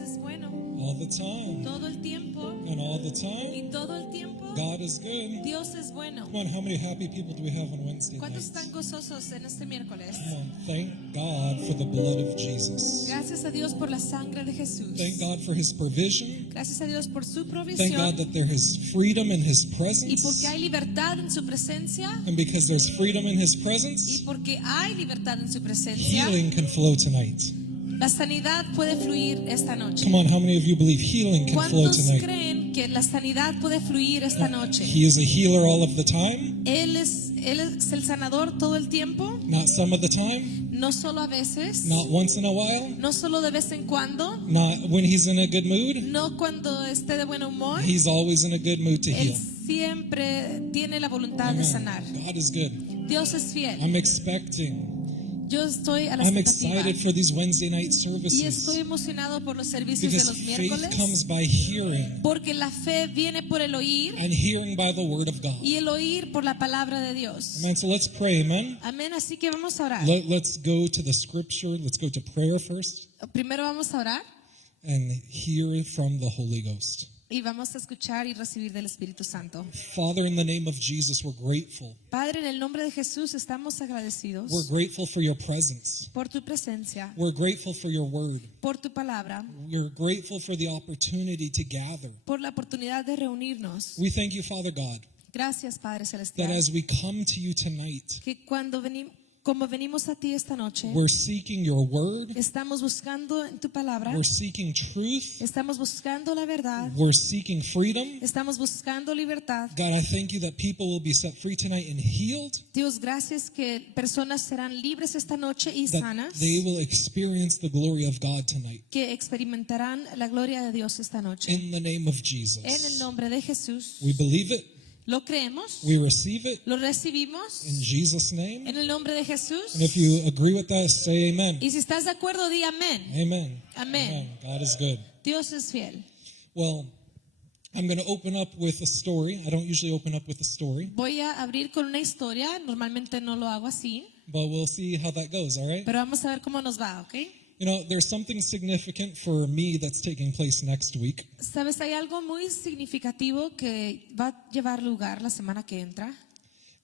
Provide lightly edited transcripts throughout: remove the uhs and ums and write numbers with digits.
es bueno all the time. todo el tiempo And all the time, y todo el tiempo God is good. Dios es bueno. Come on, how many happy people do we have on Wednesday ¿Cuántos nights? están gozosos en este miércoles? Come on, thank God for the blood of Jesus. Gracias a Dios por la sangre de Jesús. Thank God for His provision. Gracias a Dios por su Thank God provisión that there is freedom in His y presence. porque hay libertad en su presencia And because there's freedom in His y presence, porque hay libertad en su presencia, healing can flow tonight. la sanidad puede fluir esta noche. Come on, how many of you believe healing can flow ¿Cuántos tonight? creen que la sanidad puede fluir esta noche? He is a healer all of the time, Él es el sanador todo el tiempo, not some of the time, no solo a veces, not once in a while, no solo de vez en cuando, not when He's in a good mood. no cuando esté de buen humor. He's always in a good mood to Él heal. siempre tiene la voluntad de sanar. God is good. Dios es fiel. I'm expecting. Yo estoy a la I'm expectativa excited for these Wednesday night y estoy services emocionado por los servicios de because los faith miércoles, comes by hearing porque la fe viene por el oír and hearing by the word of God. y el oír por la palabra de Dios. Amen. So let's pray, amen. Amén, así que vamos a orar. Let's go to the scripture. Let's go to prayer first Primero vamos a orar and hear from the Holy Ghost. y vamos a escuchar y recibir del Espíritu Santo. Father, in the name of Jesus, we're grateful. Padre, en el nombre de Jesús estamos agradecidos We're grateful for your presence. por tu presencia, We're grateful for your word. por tu palabra, We're grateful for the opportunity to gather. por la oportunidad de reunirnos. We thank you, Father God, Gracias, Padre that Celestial, as we come to you tonight, que como venimos a ti esta noche, we're seeking your word. estamos buscando en tu palabra, We're seeking truth. estamos buscando la verdad, We're seeking freedom. estamos buscando libertad. God, I thank you that people will be set free tonight and healed, Dios, gracias que personas serán libres esta noche y that sanas, they will experience the glory of God tonight. que experimentarán la gloria de Dios esta noche. In the name of En el Jesus. nombre de Jesús, We believe it. lo creemos, We receive it. lo recibimos, In Jesus' name. en el nombre de Jesús. And if you agree with that, say amen. Y si estás de acuerdo, di amén. Amen. Amén. God is good. Dios es fiel. Well, I'm going to open up with a story. I don't usually open up with a story, Voy a abrir con una historia, normalmente no lo hago así, but we'll see how that goes, all right? pero vamos a ver cómo nos va, ¿ok? You know, there's something significant for me that's taking place next week. Sabes, hay algo muy significativo que va a llevar lugar la semana que entra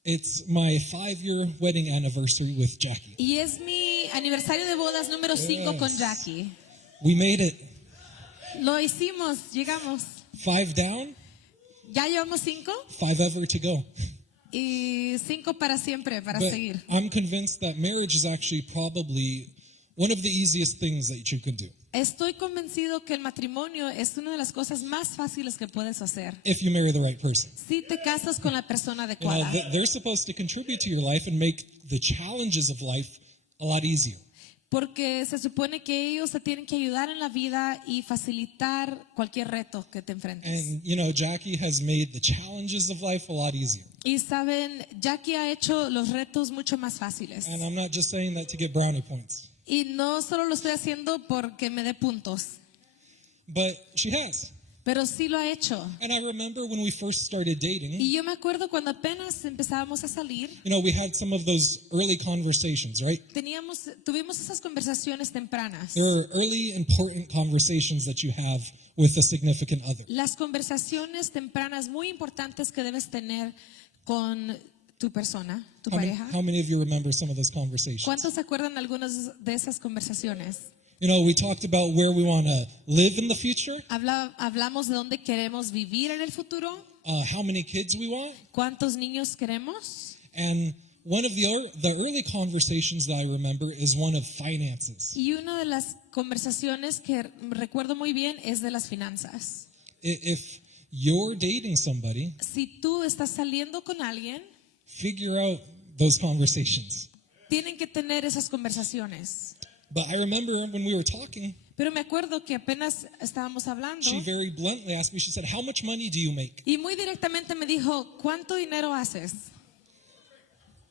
It's my 5-year wedding anniversary with Jackie. y es mi aniversario de bodas número 5 con Yes. Jackie. We made it. Lo hicimos, llegamos. 5 down, Ya llevamos 5 5 ever to go. y 5 para siempre, para But seguir. I'm convinced that marriage is actually probably one of the easiest things that you can do Estoy convencido que el matrimonio es una de las cosas más fáciles que puedes hacer if you marry the right person. si te casas con la persona You know, adecuada. they're supposed to contribute to your life and make the challenges of life a lot easier. Porque se supone que ellos te tienen que ayudar en la vida y facilitar cualquier reto que te enfrentes. And, you know, Jackie has made the challenges of life a lot easier. Y saben, Jackie ha hecho los retos mucho más fáciles. And I'm not just saying that to get brownie points, Y no solo lo estoy haciendo porque me dé puntos, but she has. pero sí lo ha hecho. And I remember when we first started dating, Y yo me acuerdo cuando apenas empezábamos a salir, you know, we had some of those early conversations, right? tuvimos esas conversaciones tempranas. There are early important conversations that you have with a significant other. Las conversaciones tempranas muy importantes que debes tener con tu persona, tu pareja. How many of you remember some of those conversations? ¿Cuántos se acuerdan algunas de esas conversaciones? You know, we talked about where we want to live in the future, Hablamos de dónde queremos vivir en el futuro, how many kids we want, cuántos niños queremos. and one of the early conversations that I remember is one of finances. Y una de las conversaciones que recuerdo muy bien es de las finanzas. If you're dating somebody, Si tú estás saliendo con alguien, figure out those conversations. tienen que tener esas conversaciones. But I remember when we were talking, Pero me acuerdo que apenas estábamos hablando she very bluntly asked me, she said, "How much money do you make?" y muy directamente me dijo, ¿cuánto dinero haces?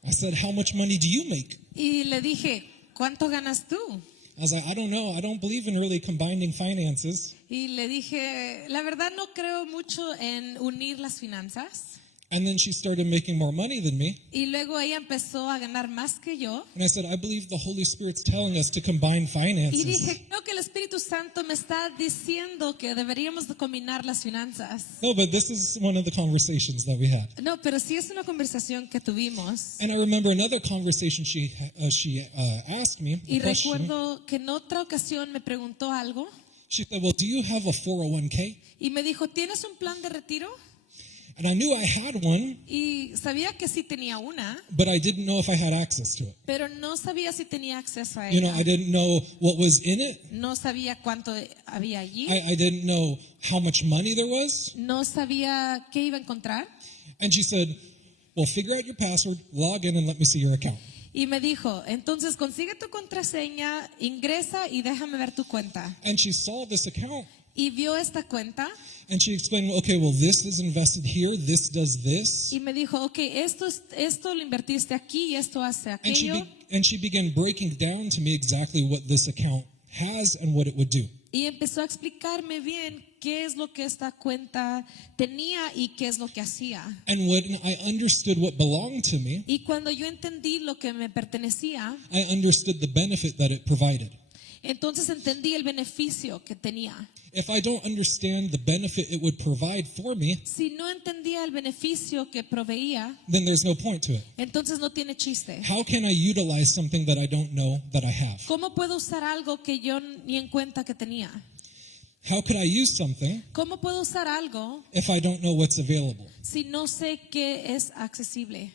I said, "How much money do you make?" Y le dije, ¿cuánto ganas tú? I was like, "I don't know. I don't believe in really combining finances." Y le dije, la verdad no creo mucho en unir las finanzas. And then she started making more money than me. Y luego ella empezó a ganar más que yo. And I said, I believe the Holy Spirit's telling us to combine Y finances. dije, creo que el Espíritu Santo me está diciendo que deberíamos de combinar las finanzas. No, but this is one of the conversations that we had. No, pero sí es una conversación que tuvimos. And I remember another conversation she asked me, Y a question. recuerdo que en otra ocasión me preguntó algo She said, well, do you have a 401k? y me dijo, ¿tienes un plan de retiro? And I knew I had one, Y sabía que sí tenía una, but I didn't know if I had access to it. pero no sabía si tenía acceso a You know, ella. I didn't know what was in it. No sabía cuánto había allí. I didn't know how much money there was. No sabía qué iba a encontrar. And she said, well, figure out your password, log in, and let me see your account. Y me dijo, entonces consigue tu contraseña, ingresa y déjame ver tu cuenta. And she saw this account, Y vio esta cuenta and she explained, okay, well, this is invested here, this does this. y me dijo, ok, esto lo invertiste aquí y esto hace And aquello. she began breaking down to me exactly what this account has and what it would do. Y empezó a explicarme bien qué es lo que esta cuenta tenía y qué es lo que hacía. And when I understood what belonged to me, Y cuando yo entendí lo que me pertenecía, I understood the benefit that it provided. entonces entendí el beneficio que tenía. If I don't understand the benefit it would provide for me, Si no entendía el beneficio que proveía, then there's no point to it. entonces no tiene chiste. How can I utilize something that I don't know that I have? ¿Cómo puedo usar algo que yo ni en cuenta que tenía? How could I use something ¿Cómo puedo usar algo if I don't know what's available? si no sé qué es accesible?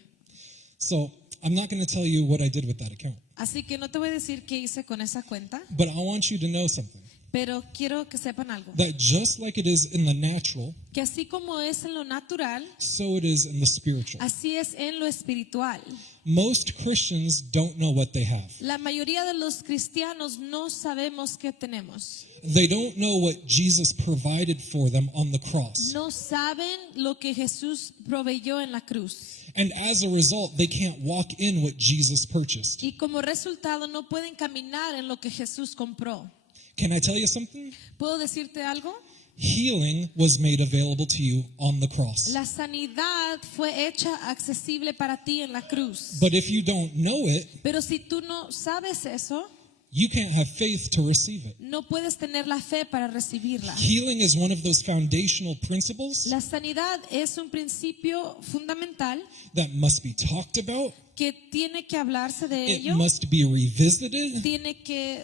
So I'm not going to tell you what I did with that account, Así que no te voy a decir qué hice con esa cuenta, but I want you to know something. pero quiero que sepan algo. That just like it is in the natural, Que así como es en lo natural, so it is in the spiritual. así es en lo espiritual. Most Christians don't know what they have. La mayoría de los cristianos no sabemos qué tenemos. They don't know what Jesus provided for them on the cross. No saben lo que Jesús proveyó en la cruz. And as a result, they can't walk in what Jesus purchased. Y como resultado no pueden caminar en lo que Jesús compró. Can I tell you something? ¿Puedo decirte algo? Healing was made available to you on the cross. La sanidad fue hecha accesible para ti en la cruz. But if you don't know it, Pero si tú no sabes eso, you can't have faith to receive it. no puedes tener la fe para recibirla. Healing is one of those foundational principles La sanidad es un principio fundamental that must be talked about. que tiene que hablarse de It ello. must be revisited.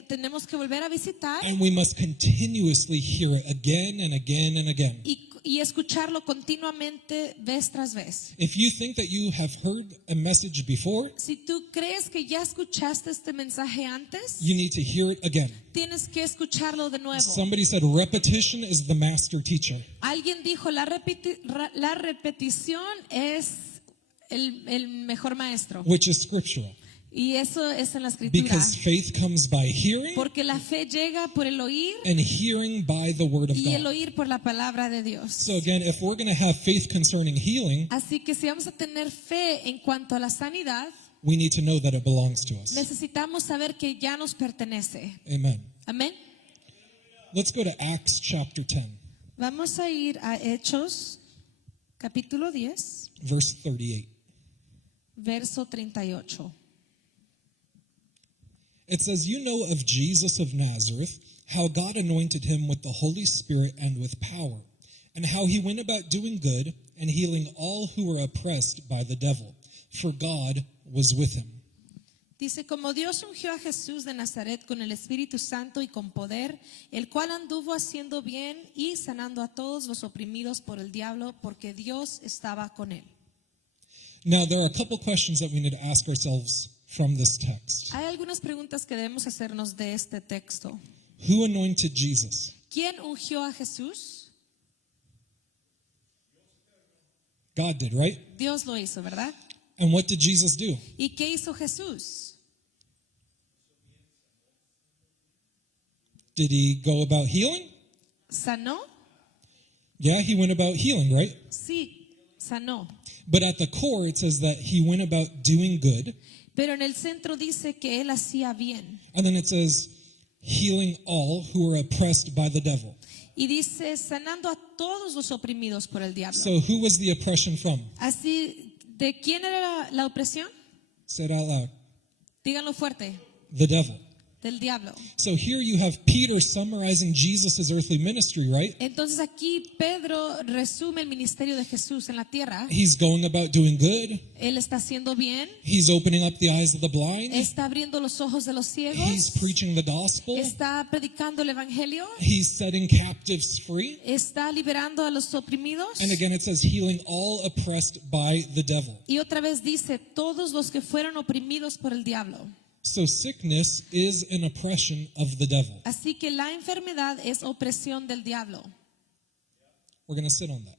Tenemos que volver a visitar And we must continuously hear it again and again and again. y escucharlo continuamente vez tras vez. If you think that you have heard a message before, Si tú crees que ya escuchaste este mensaje antes, you need to hear it again. tienes que escucharlo de nuevo. Somebody said repetition is the master teacher. Alguien dijo, la repetición es el mejor maestro. Which is scriptural. Y eso es en la escritura. Because faith comes by hearing, Porque la fe llega por el oír and hearing by the word of y el God. oír por la palabra de Dios. So again, if we're going to have faith concerning healing, Así que si vamos a tener fe en cuanto a la sanidad, we need to know that it belongs to us. necesitamos saber que ya nos pertenece. Amen. Amén. Let's go to Acts chapter 10, Vamos a ir a Hechos, capítulo 10, verse 38. verso 38. It says, you know of Jesus of Nazareth, how God anointed him with the Holy Spirit and with power, and how he went about doing good and healing all who were oppressed by the devil, for God was with him. Dice, como Dios ungió a Jesús de Nazaret con el Espíritu Santo y con poder, el cual anduvo haciendo bien y sanando a todos los oprimidos por el diablo, porque Dios estaba con él. Now, there are a couple questions that we need to ask ourselves from this text. Hay algunas preguntas que debemos hacernos de este texto. Who anointed Jesus? ¿Quién ungió a Jesús? God did, right? Dios lo hizo, ¿verdad? And what did Jesus do? ¿Y qué hizo Jesús? Did he go about healing? ¿Sanó? Yeah, he went about healing, right? Sí, sanó. But at the core, it says that he went about doing good. Pero en el centro dice que él hacía bien. And then it says, healing all who are oppressed by the devil. Y dice, sanando a todos los oprimidos por el diablo. So who was the oppression from? Así, ¿de quién era la opresión? Say it out loud. Díganlo fuerte, The devil. del diablo. So here you have Peter summarizing Jesus' earthly ministry, right? Entonces aquí Pedro resume el ministerio de Jesús en la tierra. He's going about doing good. Él está haciendo bien, He's opening up the eyes of the blind. está abriendo los ojos de los He's ciegos, preaching the gospel. está predicando el evangelio, He's setting captives free. está liberando a los oprimidos. And again, it says healing all oppressed by the devil. Y otra vez dice, todos los que fueron oprimidos por el diablo. So sickness is an oppression of the devil. Así que la enfermedad es opresión del diablo. We're going to sit on that.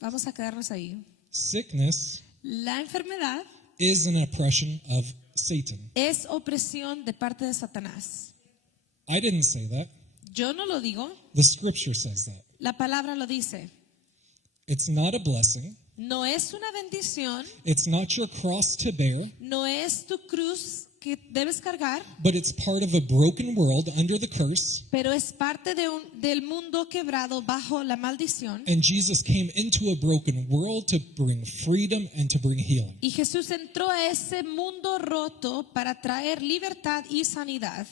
Vamos a quedarnos ahí. Sickness La enfermedad is an oppression of Satan. es opresión de parte de Satanás. I didn't say that. Yo no lo digo, The scripture says that. la palabra lo dice. It's not a blessing. No es una bendición, It's not your cross to bear, no es tu cruz que debes cargar, but it's part of a broken world under the curse. pero es parte del mundo quebrado bajo la maldición. And Jesus came into a broken world to bring freedom and to bring healing. Y Jesús entró a ese mundo roto para traer libertad y sanidad.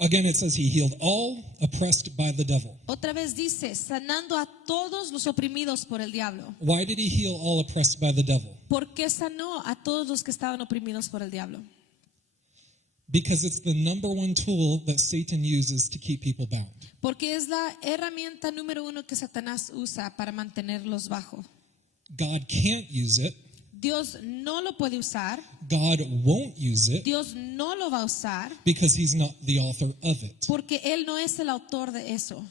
Again, it says he healed all oppressed by the devil. Otra vez dice, sanando a todos los oprimidos por el diablo. Why did he heal all oppressed by the devil? ¿Por qué sanó a todos los que estaban oprimidos por el diablo? Because it's the number one tool that Satan uses to keep people bound. Porque es la herramienta número uno que Satanás usa para mantenerlos bajo. God can't use it. Dios no lo puede usar, God won't use it Dios no lo va a usar, because he's not the author of it. porque Él no es el autor de eso.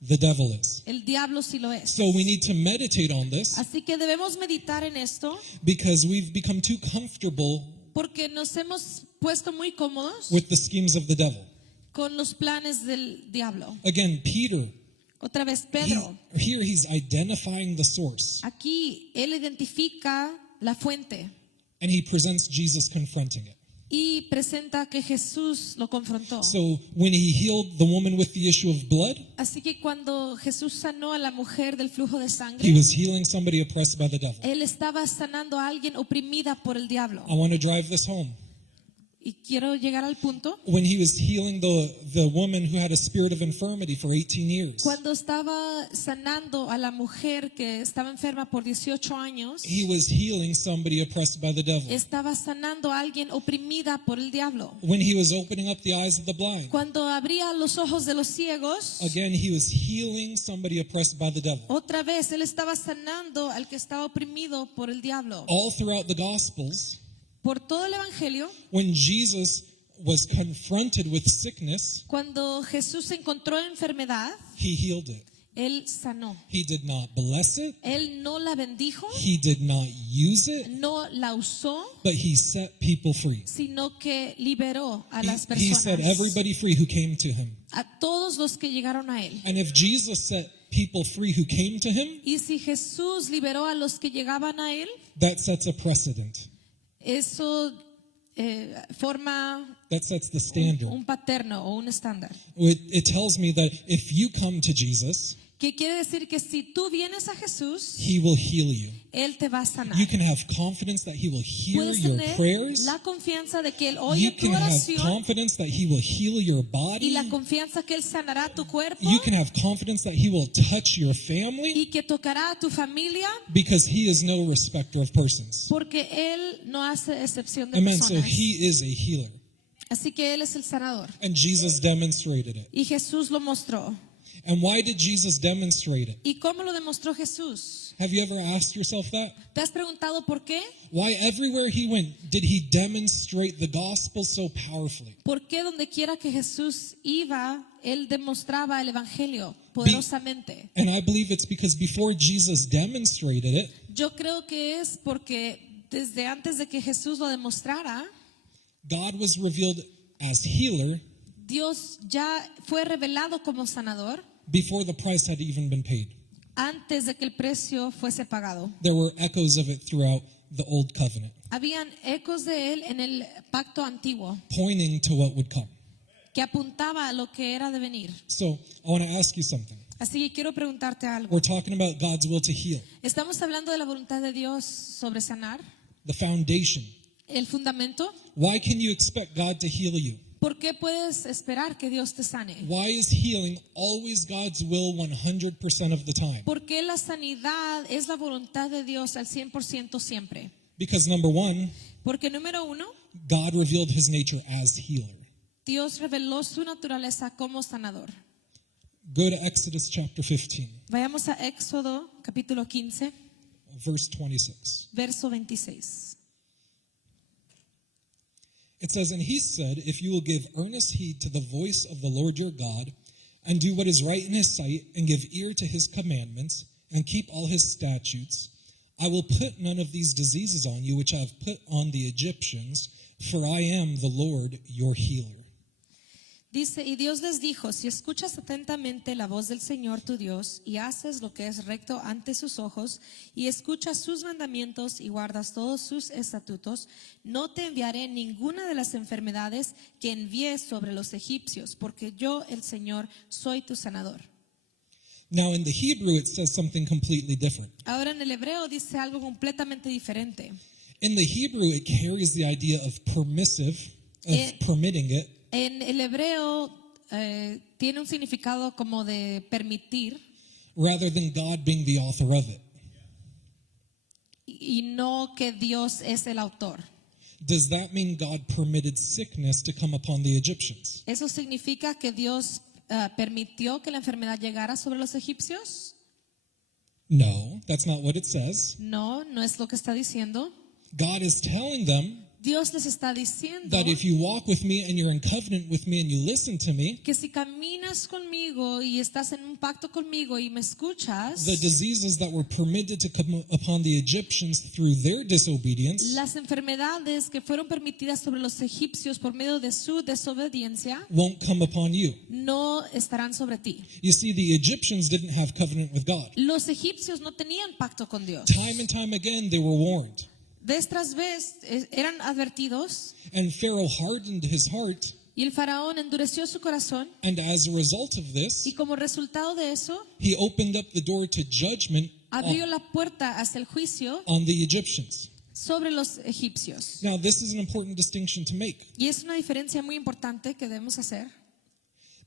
The devil is. El diablo sí lo es. So we need to meditate on this Así que debemos meditar en esto, because we've become too comfortable porque nos hemos puesto muy cómodos with the schemes of the devil. con los planes del diablo. Again, Peter, Otra vez Pedro, here he's identifying the source aquí él identifica la fuente and he presents Jesus confronting it. y presenta que Jesús lo confrontó. So when he healed the woman with the issue of blood, Así que cuando Jesús sanó a la mujer del flujo de he sangre, was healing somebody oppressed by the devil. él estaba sanando a alguien oprimida por el diablo. I want to drive this home. Y quiero llegar al punto. When he was healing the woman who had a spirit of infirmity for 18 years, Cuando estaba sanando a la mujer que estaba enferma por 18 años, he was healing somebody oppressed by the devil. estaba sanando a alguien oprimida por el diablo. When he was opening up the eyes of the blind, Cuando abría los ojos de los ciegos, again, he was healing somebody oppressed by the devil. otra vez él estaba sanando al que estaba oprimido por el diablo. All throughout the Gospels, Por todo el evangelio, when Jesus was confronted with sickness, cuando Jesús se encontró enfermedad, he healed it. él sanó. He did not bless it. Él no la bendijo, He did not use it, no la usó, but he set people free. sino que liberó a las He set personas, everybody free who came to him. a todos los que llegaron a él. And if Jesus set people free who came to him, Y si Jesús liberó a los que llegaban a él, that sets a precedent. eso forma That sets the standard. un paterno o un estándar. It tells me that if you come to Jesus, Que quiere decir que si tú vienes a Jesús, he will heal you. Él te va a sanar. You can have confidence that he will hear Puedes your tener prayers. la confianza de que Él You oye tu can have oración confidence that he will heal your y body. la confianza que Él sanará tu cuerpo You can have confidence that he will touch your family y que tocará a tu familia, because he is no respecter of persons. porque Él no hace excepción de Amen. So personas. he is a healer. Así que Él es el sanador. And Jesus demonstrated it. Y Jesús lo mostró. And why did Jesus demonstrate it? ¿Y cómo lo demostró Jesús? Have you ever asked yourself that? ¿Te has preguntado por qué? Why everywhere he went did he demonstrate the gospel so powerfully? ¿Por qué donde quiera que Jesús iba, Él demostraba el evangelio poderosamente? And I believe it's because before Jesus demonstrated it, Yo creo que es porque desde antes de que Jesús lo demostrara, God was revealed as healer Dios ya fue revelado como sanador before the price had even been paid. antes de que el precio fuese pagado. There were echoes of it throughout the old covenant, Habían ecos de Él en el pacto antiguo, pointing to what would come. que apuntaba a lo que era de venir. So I want to ask you something. Así que quiero preguntarte algo. We're talking about God's will to heal, Estamos hablando de la voluntad de Dios sobre sanar, the foundation. el fundamento. Why can you expect God to heal you? ¿Por qué puedes esperar que Dios te sane? Why is healing always God's will 100% of the time? ¿Por qué la sanidad es la voluntad de Dios al 100% siempre? Because number one, Porque número uno, God revealed his nature as healer. Dios reveló su naturaleza como sanador. Go to Exodus chapter 15, Vayamos a Éxodo capítulo 15, verse 26. verso 26. It says, "And he said, if you will give earnest heed to the voice of the Lord your God, and do what is right in his sight, and give ear to his commandments, and keep all his statutes, I will put none of these diseases on you which I have put on the Egyptians, for I am the Lord your healer." Dice, y Dios les dijo, si escuchas atentamente la voz del Señor tu Dios y haces lo que es recto ante sus ojos y escuchas sus mandamientos y guardas todos sus estatutos, no te enviaré ninguna de las enfermedades que envié sobre los egipcios, porque yo, el Señor, soy tu sanador. Now in the Hebrew it says something completely different. Ahora en el hebreo dice algo completamente diferente. In the Hebrew it carries the idea of permissive, of permitting it, En el hebreo tiene un significado como de permitir rather than God being the author of it. y no que Dios es el autor. Does that mean God permitted sickness to come upon the Egyptians? ¿Eso significa que Dios permitió que la enfermedad llegara sobre los egipcios? No, that's not what it says. No, no es lo que está diciendo. God is telling them Dios les está diciendo that if you walk with me and you're in covenant with me and you listen to me, que si caminas conmigo y estás en un pacto conmigo y me escuchas, the diseases that were permitted to come upon the Egyptians through their disobedience las enfermedades que fueron permitidas sobre los egipcios por medio de su desobediencia won't come upon you. no estarán sobre ti. You see, the Egyptians didn't have covenant with God. Los egipcios no tenían pacto con Dios. Time and time again, they were warned. Vez tras vez eran advertidos And Pharaoh hardened his heart, y el faraón endureció su corazón and as a result of this, y como resultado de eso he opened up the door to judgment abrió la puerta hacia el juicio on the Egyptians. sobre los egipcios. Now, this is an important distinction to make, Y es una diferencia muy importante que debemos hacer,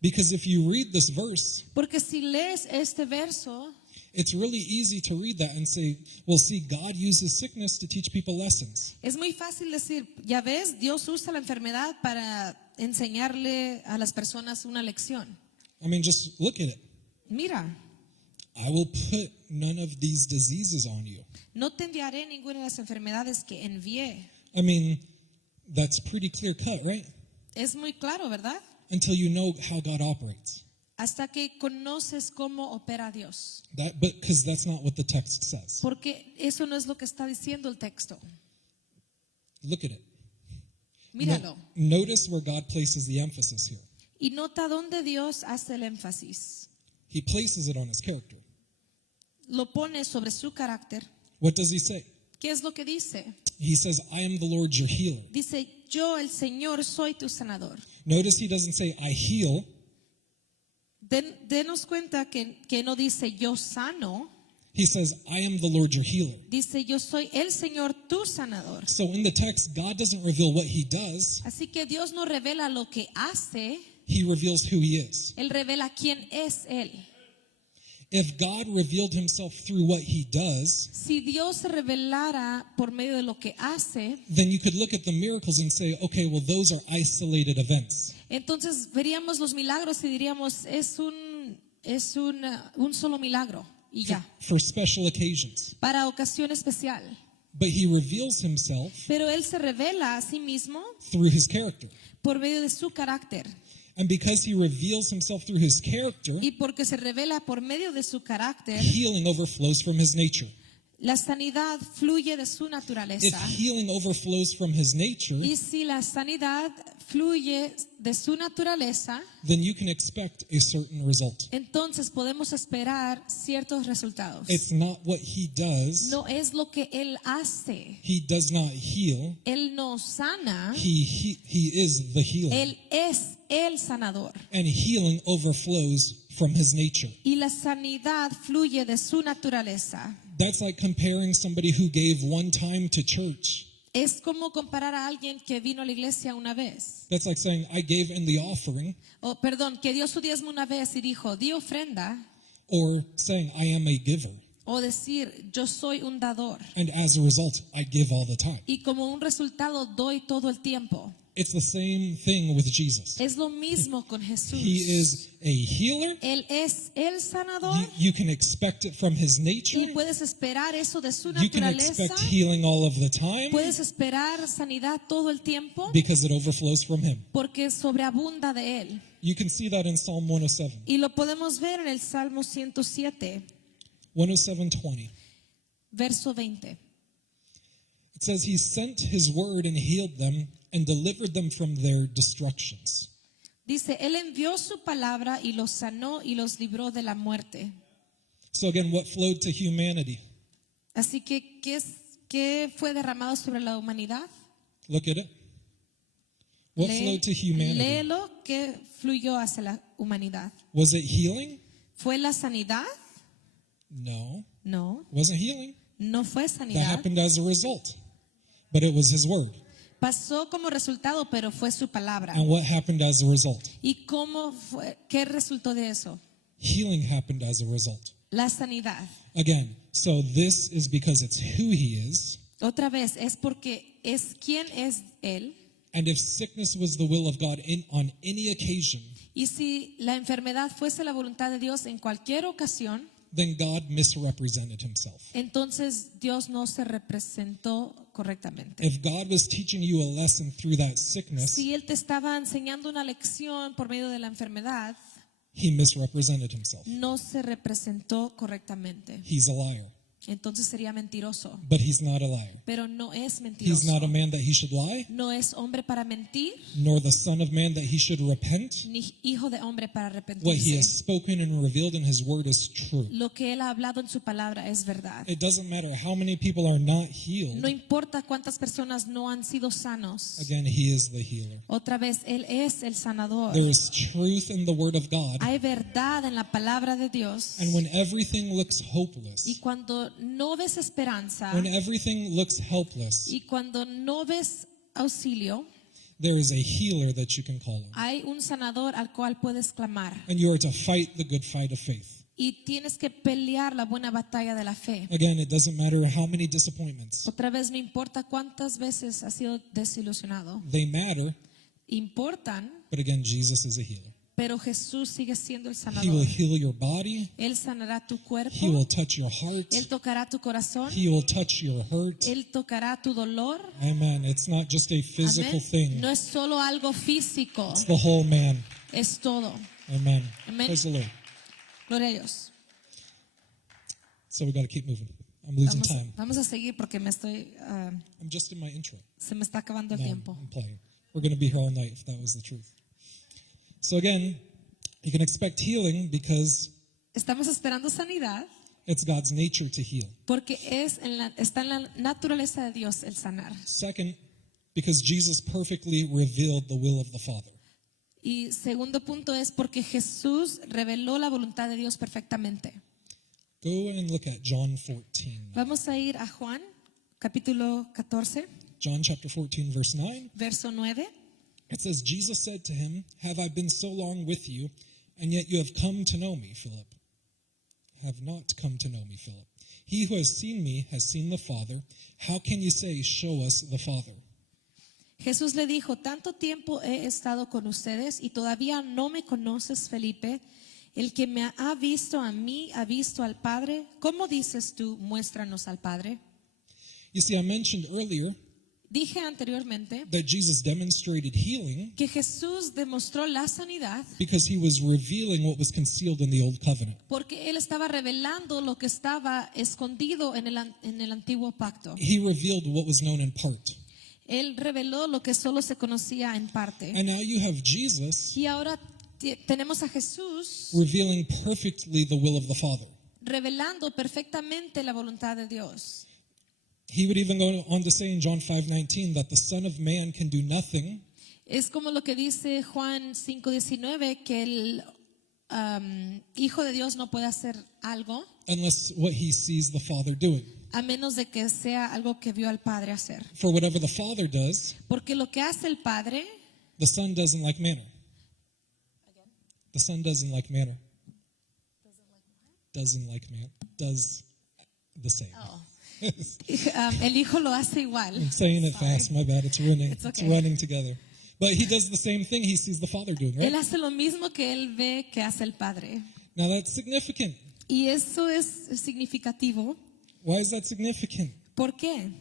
because if you read this verse, porque si lees este verso, it's really easy to read that and say, well, see, God uses sickness to teach people lessons. es muy fácil decir, ya ves, Dios usa la enfermedad para enseñarle a las personas una lección. I mean, just look at it. Mira, I will put none of these diseases on you. no te enviaré ninguna de las enfermedades que envié. I mean, that's pretty clear cut, right? Es muy claro, ¿verdad? Until you know how God operates. Hasta que conoces cómo opera Dios. Because that's not what the text says. Porque eso no es lo que está diciendo el texto. Look at it. Míralo. Notice where God places the emphasis here. Y nota dónde Dios hace el énfasis. He places it on his character. Lo pone sobre su carácter. What does he say? ¿Qué es lo que dice? He says, I am the Lord your healer. Dice, yo el Señor soy tu sanador. Notice he doesn't say, I heal. Denos cuenta que no dice yo sano, He says, I am the Lord your healer. dice yo soy el Señor tu sanador. So in the text, God doesn't reveal what he does. Así que Dios no revela lo que hace, He reveals who he is. Él revela quién es Él. If God revealed himself through what he does, Si Dios se revelara por medio de lo que hace, then you could look at the miracles and say, okay, well, those are isolated events. entonces veríamos los milagros y diríamos es un solo milagro y ya, For special occasions. para ocasión especial. But he reveals himself Pero Él se revela a sí mismo through his character. por medio de su carácter. And because he reveals himself through his character, Y porque se revela por medio de su carácter, healing overflows from his nature. la sanidad fluye de su If naturaleza. healing overflows from his nature, Y si la sanidad fluye de su naturaleza, then you can expect a certain result. entonces podemos esperar ciertos resultados. It's not what he does. No es lo que Él hace. He does not heal. Él no sana. He is the healer. Él es el sanador. And healing overflows from his nature. Y la sanidad fluye de su naturaleza. That's like comparing somebody who gave one time to church. Es como comparar a alguien que vino a la iglesia una vez. That's like saying, I gave in the offering, Que dio su diezmo una vez y dijo, di ofrenda. or saying, I am a giver. O decir, yo soy un dador. And as a result, I give all the time. Y como un resultado doy todo el tiempo. It's the same thing with Jesus. Es lo mismo con Jesús. He is a healer. Él es el sanador. You can expect it from his nature. Y puedes esperar eso de su You can naturaleza. expect healing all of the time Puedes esperar sanidad todo el tiempo because it overflows from him. porque sobreabunda de él. You can see that in Psalm 107. Y lo podemos ver en el Salmo 107, 107:20. verso 20. It says, He sent His word and healed them and delivered them from their destructions. Dice, Él envió su palabra y los sanó y los libró de la muerte. So again, what flowed to humanity? Así que, ¿qué fue derramado sobre la humanidad? Look at it. What flowed to humanity? Léelo, ¿qué fluyó hacia la humanidad? Was it healing? ¿Fue la sanidad? No, No, it wasn't healing. no fue That sanidad. happened as a result. But it was His word. Pasó como resultado, pero fue su palabra. And what happened as a result? ¿Y cómo fue? ¿Qué resultó de eso? Healing happened as a result. La sanidad. Again, so this is because it's who He is. Otra vez, es porque es quien es Él. And if sickness was the will of God on any occasion, Y si la enfermedad fuese la voluntad de Dios en cualquier ocasión, then God misrepresented Himself. entonces Dios no se representó correctamente. If God was teaching you a lesson through that sickness, Si Él te estaba enseñando una lección por medio de la enfermedad, He misrepresented Himself. no se representó correctamente. He's a liar. Entonces sería mentiroso. But He's not a liar. Pero no es He's mentiroso. not a man that He should lie, No es hombre para mentir, nor the Son of Man that He should repent. ni hijo de hombre para What He arrepentirse. has spoken and revealed in His word is true. Lo que Él ha hablado en su palabra es verdad. It doesn't matter how many people are not healed. No importa cuántas personas no han sido sanos. Again, He is the healer. Otra vez, Él es el sanador. There is truth in the word of God. Hay verdad en la palabra de Dios. And when everything looks hopeless, Y cuando no ves esperanza when everything looks helpless, y cuando no ves auxilio, there is a healer that you can call on. hay un sanador al cual puedes clamar. And you are to fight the good fight of faith. Y tienes que pelear la buena batalla de la fe. Again, it doesn't matter how many disappointments. Otra vez, no importa cuántas veces has sido desilusionado. They matter, Importan, but again, Jesus is a healer. pero Jesús sigue siendo el He sanador. will heal your body. Él sanará tu He cuerpo. will touch your heart. Él tocará tu corazón. He will touch your hurt. Él tocará tu dolor. Amen. It's not just a physical Amén. thing. No es solo algo físico, It's the whole man. es todo. Amen. Amen. Praise the Lord. Gloria a Dios. So we got to keep moving. I'm losing Vamos, time. vamos a seguir porque I'm just in my intro. se me está acabando el No, tiempo. I'm playing. We're going to be here all night if that was the truth. So again, you can expect healing because Estamos esperando sanidad it's God's nature to heal. porque está en la naturaleza de Dios el sanar. Second, because Jesus perfectly revealed the will of the Father. Y segundo punto es porque Jesús reveló la voluntad de Dios perfectamente. Go and look at John 14. Vamos a ir a Juan, capítulo 14, John chapter 14, verse 9. verso 9. It says, Jesus said to him, Have I been so long with you, and yet you have come to know me, Philip? Have not come to know me, Philip. He who has seen me has seen the Father. How can you say, Show us the Father? Jesús le dijo, tanto tiempo he estado con ustedes y todavía no me conoces, Felipe. El que me ha visto a mí ha visto al Padre. ¿Cómo dices tú, muéstranos al Padre? You see, I mentioned earlier Dije anteriormente that Jesus demonstrated healing que Jesús demostró la sanidad because he was revealing what was concealed in the old covenant. porque Él estaba revelando lo que estaba escondido en el antiguo pacto. He revealed what was known in part. Él reveló lo que solo se conocía en parte. And now you have Jesus Y ahora tenemos a Jesús revealing perfectly the will of the Father. revelando perfectamente la voluntad de Dios. He would even go on to say in John 5:19 that the Son of Man can do nothing Es como lo que dice Juan 5:19, que el Hijo de Dios no puede hacer algo unless what he sees the Father doing. a menos de que sea algo que vio al Padre hacer. For whatever the Father does, Porque lo que hace el Padre, the Son does in like manner. The Son does in like manner. Does in like manner. Does the same. el Hijo lo hace igual. I'm saying it fast, my bad. It's running. It's okay. It's running together. But he does the same thing he sees the Father doing, Él right? hace lo mismo que él ve que hace el Padre. Now that's significant. Y eso es significativo. Why is that significant? ¿Por qué?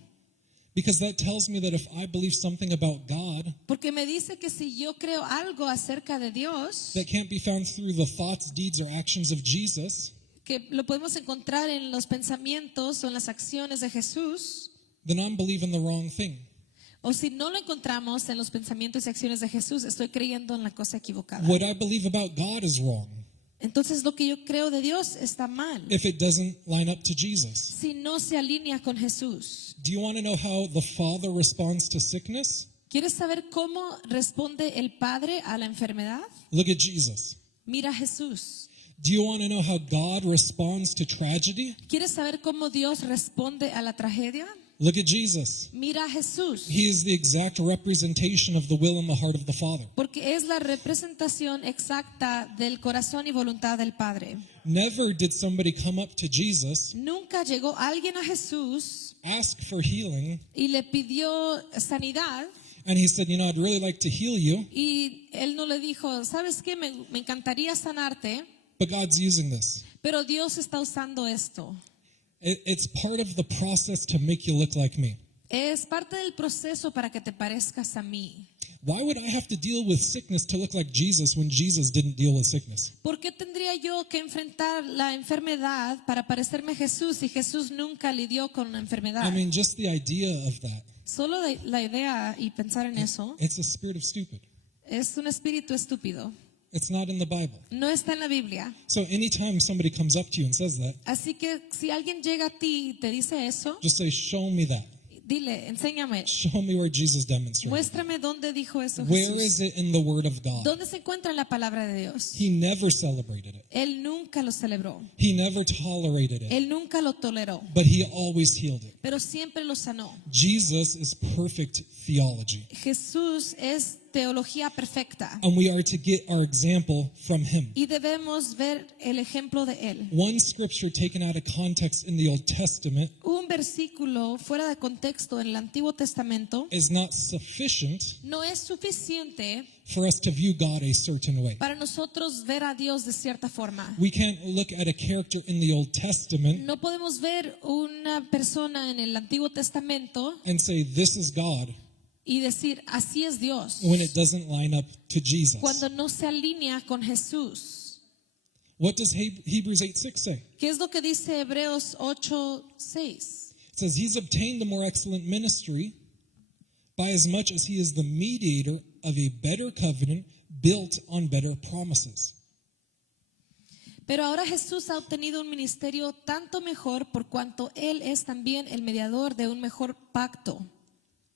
Because that tells me that if I believe something about God Porque me dice que si yo creo algo acerca de Dios, that can't be found through the thoughts, deeds, or actions of Jesus, que lo podemos encontrar en los pensamientos o en las acciones de Jesús, then I'm believing the wrong thing. o si no lo encontramos en los pensamientos y acciones de Jesús, estoy creyendo en la cosa equivocada. What I believe about God is wrong Entonces lo que yo creo de Dios está mal if it doesn't line up to Jesus. si no se alinea con Jesús. Do you want to know how the Father responds to sickness? ¿Quieres saber cómo responde el Padre a la enfermedad? Look at Jesus. Mira a Jesús. Do you want to know how God responds to tragedy? ¿Quieres saber cómo Dios responde a la tragedia? Look at Jesus. Mira a Jesús. He is the exact representation of the will and the heart of the Father. Porque es la representación exacta del corazón y voluntad del Padre. Never did somebody come up to Jesus, Nunca llegó alguien a Jesús ask for healing, y le pidió sanidad and he said, I'd really like to heal you, y él no le dijo, ¿sabes qué? Me encantaría sanarte, but God's using this. pero Dios está usando esto. It's part of the process to make you look like me. Es parte del proceso para que te parezcas a mí. Why would I have to deal with sickness to look like Jesus when Jesus didn't deal with sickness? ¿Por qué tendría yo que enfrentar la enfermedad para parecerme a Jesús si Jesús nunca lidió con la enfermedad? I mean, just the idea of that. Solo la idea y pensar en eso It's a spirit of stupid. es un espíritu estúpido. It's not in the Bible. No está en la Biblia. So anytime somebody comes up to you and says that, Así que si alguien llega a ti y te dice eso, just say, show me that. dile, enséñame, Show me where Jesus demonstrated. muéstrame dónde dijo eso Where Jesús. is it in the Word of God? ¿Dónde se encuentra en la palabra de Dios? He never celebrated it. Él nunca lo celebró. He never tolerated it. Él nunca lo toleró, But he always healed it. pero siempre lo sanó. Jesus is perfect theology. Jesús es teología perfecta And we are to get our example from him. y debemos ver el ejemplo de él. One scripture taken out of context in the Old Testament Un versículo fuera de contexto en el Antiguo Testamento is not sufficient no es suficiente for us to view God a certain way. para nosotros ver a Dios de cierta forma. We can't look at a character in the Old Testament No podemos ver una persona en el Antiguo Testamento and say, this is God, y decir, así es Dios, when it doesn't line up to Jesus. cuando no se alinea con Jesús. What does Hebrews 8:6 say? ¿Qué es lo que dice Hebreos 8:6? It says, he's obtained the more excellent ministry by as much as he is the mediator of a better covenant built on better promises. Pero ahora Jesús ha obtenido un ministerio tanto mejor por cuanto Él es también el mediador de un mejor pacto.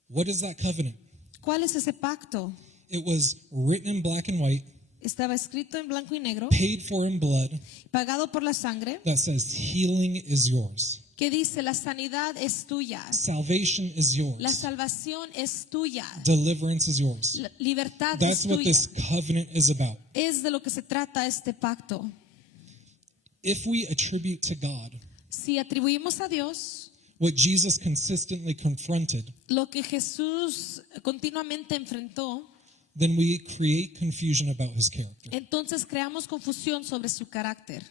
What is that covenant? ¿Cuál es ese pacto? It was written in black and white, Estaba escrito en blanco y negro, paid for in blood, pagado por la sangre, that says healing is yours. que dice, la sanidad es tuya, Salvation is la yours. salvación es tuya, Deliverance is yours. la libertad That's es what tuya. this covenant is about. Es de lo que se trata este pacto. If we attribute to God Si atribuimos a Dios what Jesus consistently confronted, lo que Jesús continuamente enfrentó, then we create confusion about his character. entonces creamos confusión sobre su carácter.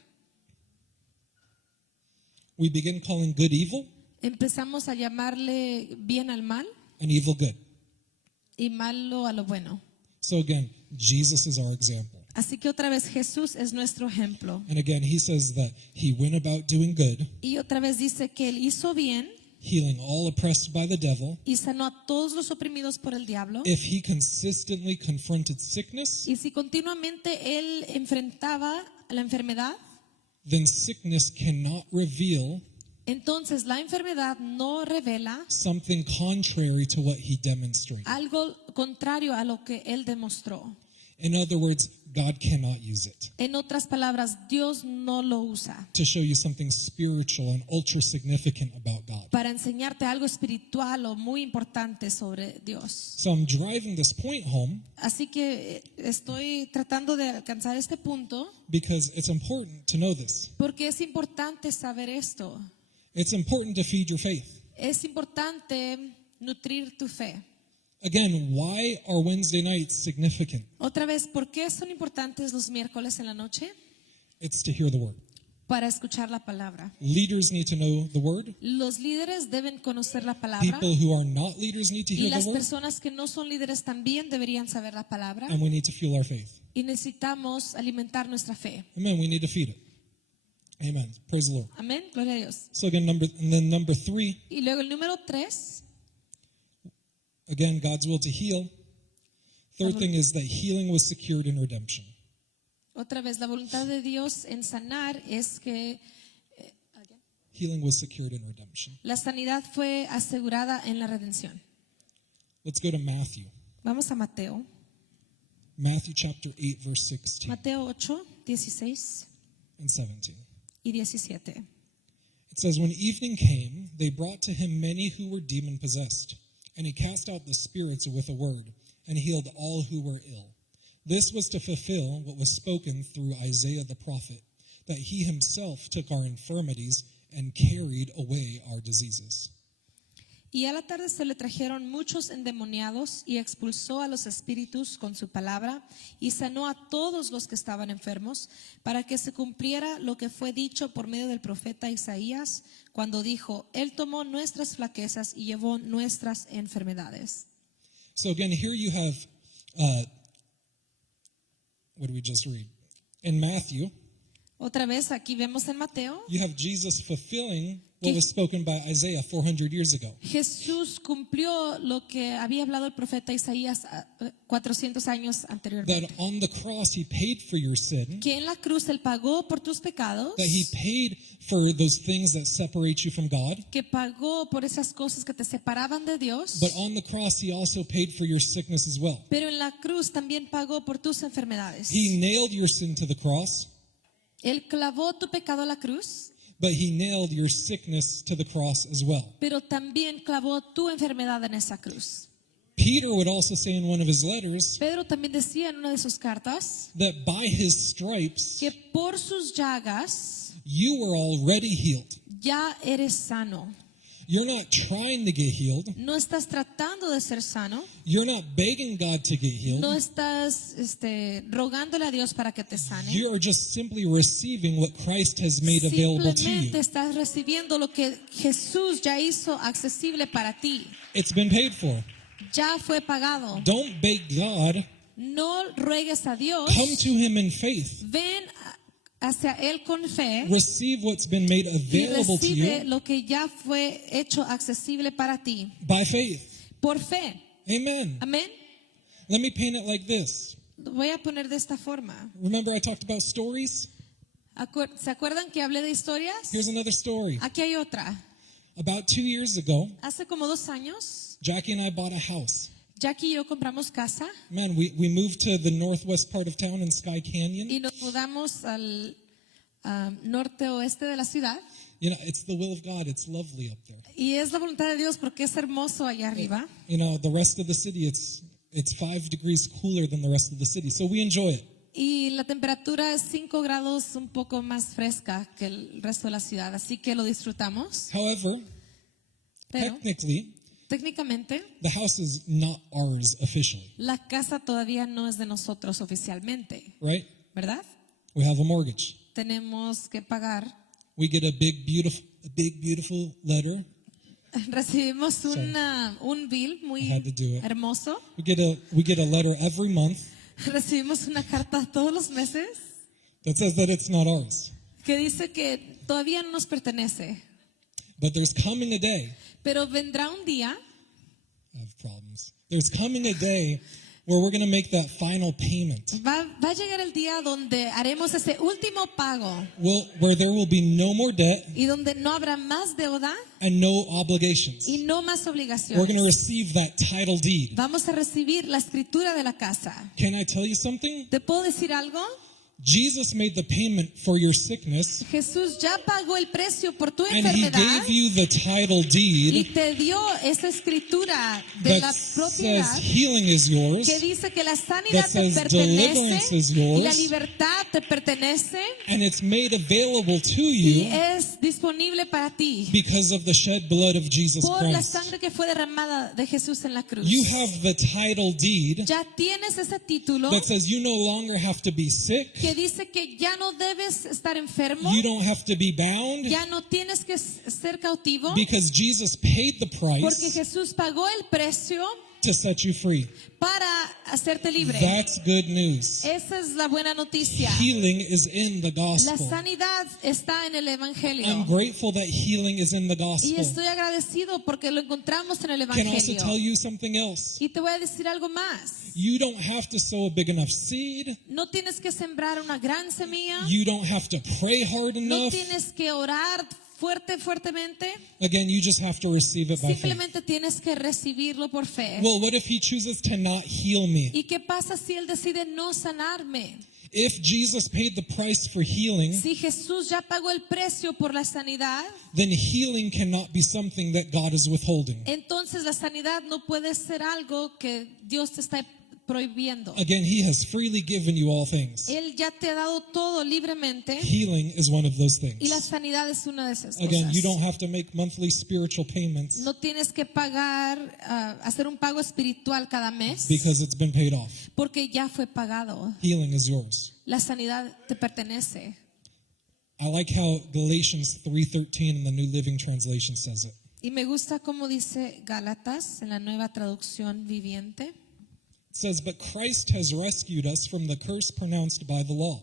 We begin calling good evil Empezamos a llamarle bien al mal and evil good. y malo a lo bueno. So again, Jesus is our example. Así que otra vez Jesús es nuestro ejemplo. And again, he says that he went about doing good. Y otra vez dice que Él hizo bien, healing all oppressed by the devil, y sanó a todos los oprimidos por el diablo. if he consistently confronted sickness, Y si continuamente él enfrentaba la enfermedad, then sickness cannot reveal entonces la enfermedad no revela something contrary to what he demonstrated. algo contrario a lo que él demostró. In other words, God cannot use it En otras palabras, Dios no lo usa to show you something spiritual and ultra significant about God. para enseñarte algo espiritual o muy importante sobre Dios. So I'm driving this point home Así que estoy tratando de alcanzar este punto because it's important to know this. porque es importante saber esto. It's important to feed your faith. Es importante nutrir tu fe. Again, why are Wednesday nights significant? Otra vez, ¿por qué son importantes los miércoles en la noche? It's to hear the word. Para escuchar la palabra. Leaders need to know the word. Los líderes deben conocer la palabra People who are not leaders need to y hear las the word. personas que no son líderes también deberían saber la palabra And we need to fuel our faith. y necesitamos alimentar nuestra fe. Amen. We need to feed it. Amen. Praise the Lord. Amén, gloria a Dios. So again, number 3, Y luego el número 3, again, God's will to heal. Third thing is that healing was secured in redemption. otra vez la voluntad de Dios en sanar es que Healing was secured in redemption. la sanidad fue asegurada en la redención. Let's go to Matthew. Vamos a Mateo. Matthew chapter 8, verse 16 Mateo 8, 16 and 17. y 17. It says, when evening came, they brought to him many who were demon-possessed, and he cast out the spirits with a word, and healed all who were ill. This was to fulfill what was spoken through Isaiah the prophet, that he himself took our infirmities and carried away our diseases. Y a la tarde se le trajeron muchos endemoniados y expulsó a los espíritus con su palabra y sanó a todos los que estaban enfermos para que se cumpliera lo que fue dicho por medio del profeta Isaías cuando dijo, Él tomó nuestras flaquezas y llevó nuestras enfermedades. So again, here you have, what did we just read? In Matthew, Otra vez aquí vemos en Mateo, you have Jesus fulfilling what was spoken by Isaiah 400 years ago. Jesús cumplió lo que había hablado el profeta Isaías 400 años anteriormente. That on the cross he paid for your sin, Que en la cruz Él pagó por tus pecados, that he paid for those things that separate you from God. que pagó por esas cosas que te separaban de Dios, But on the cross, he also paid for your sickness as well. pero en la cruz también pagó por tus enfermedades. He nailed your sin to the cross, Él clavó tu pecado a la cruz, but he nailed your sickness to the cross as well. pero también clavó tu enfermedad en esa cruz. Peter would also say in one of his letters Pedro también decía en una de sus cartas that by his stripes, que por sus llagas you were already healed. ya eres sano. You're not trying to get healed. No estás tratando de ser sano, You're not begging God to get healed. no estás rogándole a Dios para que te sane. You are just simply receiving what Christ has made available to Simplemente you. estás recibiendo lo que Jesús ya hizo accesible para ti. It's been paid for. Ya fue pagado. Don't beg God. No ruegues a Dios. Come to him in faith. Ven hacia Él con fe Receive what's been made y available to recibe you lo que ya fue hecho accesible para ti. by faith. Por fe. Amen. Amén. Let me paint it like this. Voy a poner de esta forma. Remember I talked about stories? ¿Se acuerdan que hablé de historias? Here's another story. Aquí hay otra. About 2 years ago, Hace como 2 años, Jackie and I bought a house. Jackie y yo compramos casa Man, we moved to the northwest part of town in Sky Canyon. y nos mudamos al norte oeste de la ciudad. You know, it's the will of God. It's lovely up there. Y es la voluntad de Dios porque es hermoso allá arriba. You know, the rest of the city, it's 5 degrees cooler than the rest of the city. So we enjoy it. Y la temperatura es 5 grados un poco más fresca que el resto de la ciudad, así que lo disfrutamos. However, Pero técnicamente the house is not ours officially, la casa todavía no es de nosotros oficialmente, right? ¿verdad? We have a mortgage. Tenemos que pagar. We get a big beautiful letter. Recibimos un bill muy I had to do it. hermoso. We get a letter every month Recibimos una carta todos los meses that says that it's not ours. que dice que todavía no nos pertenece. But there's coming a day, Pero vendrá un día, I have problems. There's coming a day where we're going to make that final payment. va a llegar el día donde haremos ese último pago Where there will be no more debt y donde no habrá más deuda and no obligations. y no más We're going to obligaciones. receive that title deed. Vamos a recibir la escritura de la casa. Can I tell you something? ¿Te puedo decir algo? Jesus made the payment for your sickness, Jesús ya pagó el precio por tu and he enfermedad gave you the title y deed te dio esa escritura de la that propiedad says healing is yours, que dice que la sanidad that te says deliverance is pertenece y la yours, libertad te pertenece and it's made available to y you es disponible para ti because of the shed blood of Jesus por la Christ. sangre que fue derramada de Jesús en la cruz. You have the title deed Ya tienes ese título that says you no longer have to be sick, que dice que ya no debes estar enfermo, you don't have to be bound, ya no tienes que ser cautivo, because Jesus paid the porque price Jesús pagó el precio to set you free. para hacerte libre. That's good news. Esa es la buena noticia. Healing is in the La gospel. sanidad está en el I'm Evangelio. grateful that healing is in the Y gospel. estoy agradecido porque lo encontramos en el Can I also tell Evangelio. you something else? Y te voy a decir algo más. You don't have to sow a big enough seed. No tienes que sembrar una gran semilla. You don't have to pray hard No enough. tienes que orar fuertemente. Again, you just have to receive it by faith. Simplemente tienes que recibirlo por fe. Well, what if he chooses to not heal me? ¿Y qué pasa si Él decide no sanarme? If Jesus paid the price for healing, Si Jesús ya pagó el precio por la sanidad, then healing cannot be something that God is withholding. entonces la sanidad no puede ser algo que Dios te está prohibiendo. Again, he has freely given you all things. Él ya te ha dado todo libremente Healing is one of those y la things. sanidad es una de esas Again, you cosas. don't have to make monthly spiritual payments No tienes que pagar, hacer un pago espiritual cada mes because it's been paid off. porque ya fue pagado. Healing is yours. La sanidad te pertenece. I like how Galatians 3:13 in the New Living Translation says it. Y me gusta como dice Gálatas en la nueva traducción viviente. It says, "But Christ has rescued us from the curse pronounced by the law.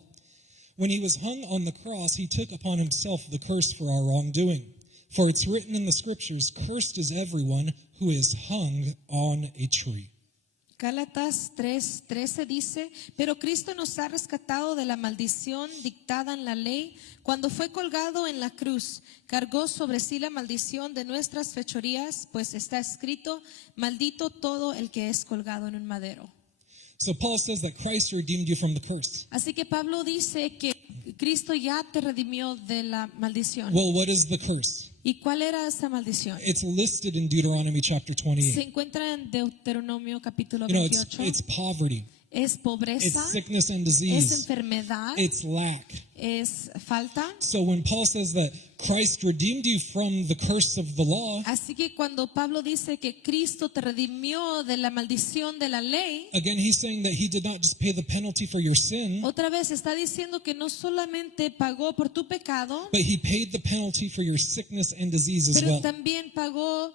When he was hung on the cross, he took upon himself the curse for our wrongdoing. For it's written in the scriptures, cursed is everyone who is hung on a tree." Gálatas 3:13 dice, pero Cristo nos ha rescatado de la maldición dictada en la ley cuando fue colgado en la cruz. Cargó sobre sí la maldición de nuestras fechorías, pues está escrito, maldito todo el que es colgado en un madero. So Paul says that Christ redeemed you from the curse. Así que Pablo dice que Cristo ya te redimió de la maldición. Well, what is the curse? ¿Y cuál era esa maldición? It's listed in Deuteronomy chapter Se 28. encuentra en Deuteronomio capítulo You know, 28. it's poverty, Es pobreza, it's sickness and es disease, enfermedad, it's lack. es falta. So when Paul says that Christ redeemed you from the curse of the law, Así que cuando Pablo dice que Cristo te redimió de la maldición de la ley, again, he's saying that he did not just pay the penalty for your sin, otra vez está diciendo que no solamente pagó por tu pecado, but he paid the penalty for your sickness and disease as pero well. también pagó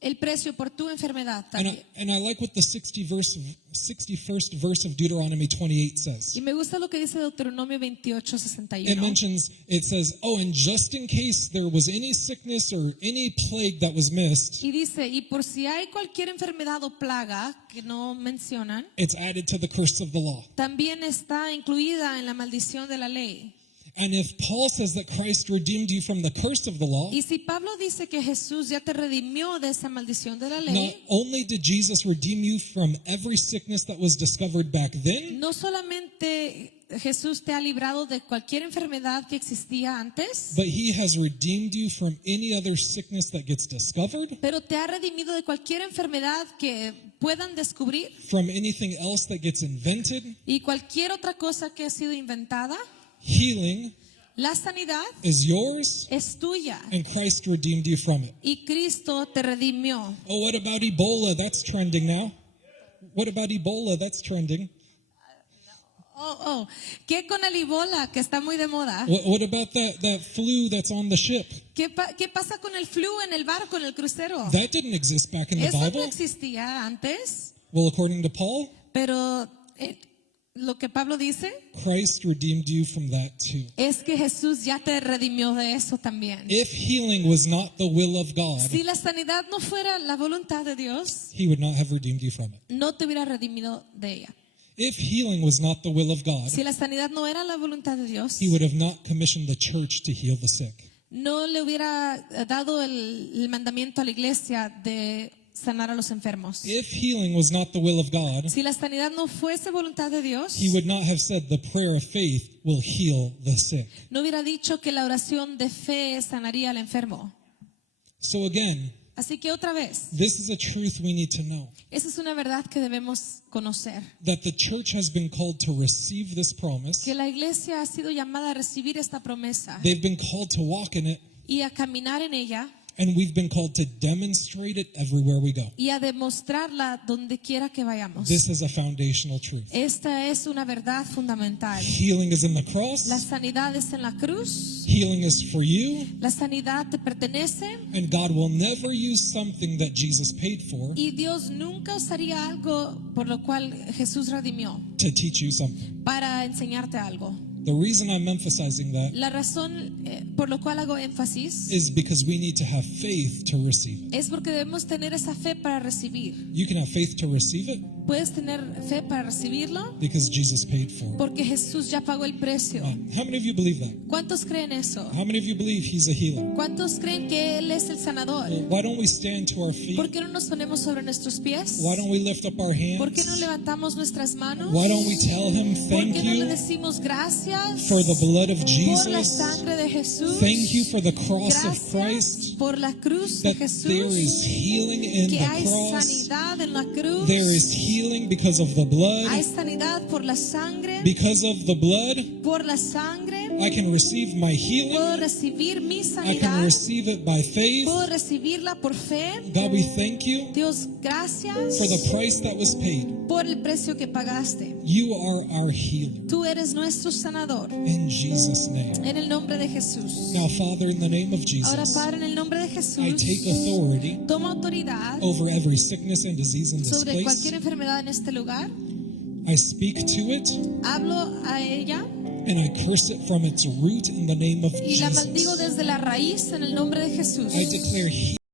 el precio por tu enfermedad And también. I like what the 61st verse of Deuteronomy 28 says. Y me gusta lo que dice Deuteronomio 28, It 61. mentions, it says, oh, and just in case there was any sickness or any plague that was missed, Y dice, y por si hay cualquier enfermedad o plaga que no mencionan, it's added to the curse of the law. también está incluida en la maldición de la ley. And if Paul says that Christ redeemed you from the curse of the law, Y si Pablo dice que Jesús ya te redimió de esa maldición de la not ley, only did Jesus redeem you from every sickness that was discovered back then, no solamente Jesús te ha librado de cualquier enfermedad que existía antes, but he has redeemed you from any other sickness that gets discovered, pero te ha redimido de cualquier enfermedad que puedan descubrir from anything else that gets invented. y cualquier otra cosa que ha sido inventada. Healing La sanidad is yours, es tuya and Christ redeemed you from it. y Cristo te redimió. Oh, what about Ebola? That's trending now. What about Ebola? That's trending. ¿Qué con el Ebola que está muy de moda? What about that flu that's on the ship? ¿Qué pasa con el flu en el barco, en el crucero? That didn't exist back in the Eso no Bible. existía antes, Well, according to Paul, pero Lo que Pablo dice Christ redeemed you from that too. es que Jesús ya te redimió de eso también. If healing was not the will of God, Si la sanidad no fuera la voluntad de Dios, he would not have redeemed you from it. no te hubiera redimido de ella. If healing was not the will of God, Si la sanidad no era la voluntad de Dios, he would have not commissioned the church to heal the sick. no le hubiera dado el mandamiento a la iglesia de sanar a los enfermos. If healing was not the will of God, Si la sanidad no fuese voluntad de Dios, he would not have said the prayer of faith will heal the sick. no hubiera dicho que la oración de fe sanaría al enfermo. So again, Así que otra vez, this is a truth we need to know, esa es una verdad que debemos conocer. that the church has been called to receive this promise. Que la iglesia ha sido llamada a recibir esta promesa They've been called to walk in it, y a caminar en ella and we've been called to demonstrate it everywhere we go. y a demostrarla donde quiera que vayamos. This is a foundational truth. Esta es una verdad fundamental. Healing is in the cross. La sanidad es en la cruz, Healing is for you, la sanidad te pertenece and God will never use something that Jesus paid for y Dios nunca usaría algo por lo cual Jesús redimió to teach you something. para enseñarte algo. The reason I'm emphasizing that La razón por lo cual hago énfasis is because we need to have faith to receive it. es porque debemos tener esa fe para recibir. You can have faith to receive it Puedes tener fe para recibirlo because Jesus paid for it. porque Jesús ya pagó el precio. How many of you believe that? ¿Cuántos creen eso? How many of you believe He's a healer? ¿Cuántos creen que Él es el sanador? Why don't we stand to our feet? ¿Por qué no nos ponemos sobre nuestros pies? Why don't we lift up our ¿Por qué no hands? levantamos nuestras manos? Why don't we tell Him ¿Por thank qué no le you decimos gracias for the blood of por la Jesus? sangre de Jesús? Thank you for the cross of Gracias Christ. por la cruz de That there is Jesús. healing in Que the hay cross. sanidad en la cruz. There is healing because of the blood. Hay sanidad por la sangre. Because of the blood, Por la sangre I can receive my healing. puedo recibir mi I can sanidad. receive it by faith. Puedo recibirla por fe. God, we thank you Dios, gracias for the price that was paid. por el precio que pagaste. You are our healer. Tú eres nuestro sanador. In Jesus' name. En el nombre de Jesús. Now, Father, in the name of Ahora, Jesus, Padre, en el nombre de I Jesús, take authority toma autoridad over every sickness and disease in this sobre place. cualquier enfermedad en este lugar. I speak to it Hablo a ella and I curse it from its root in the name of y la maldigo Jesus. desde la raíz en el nombre de Jesús. I declare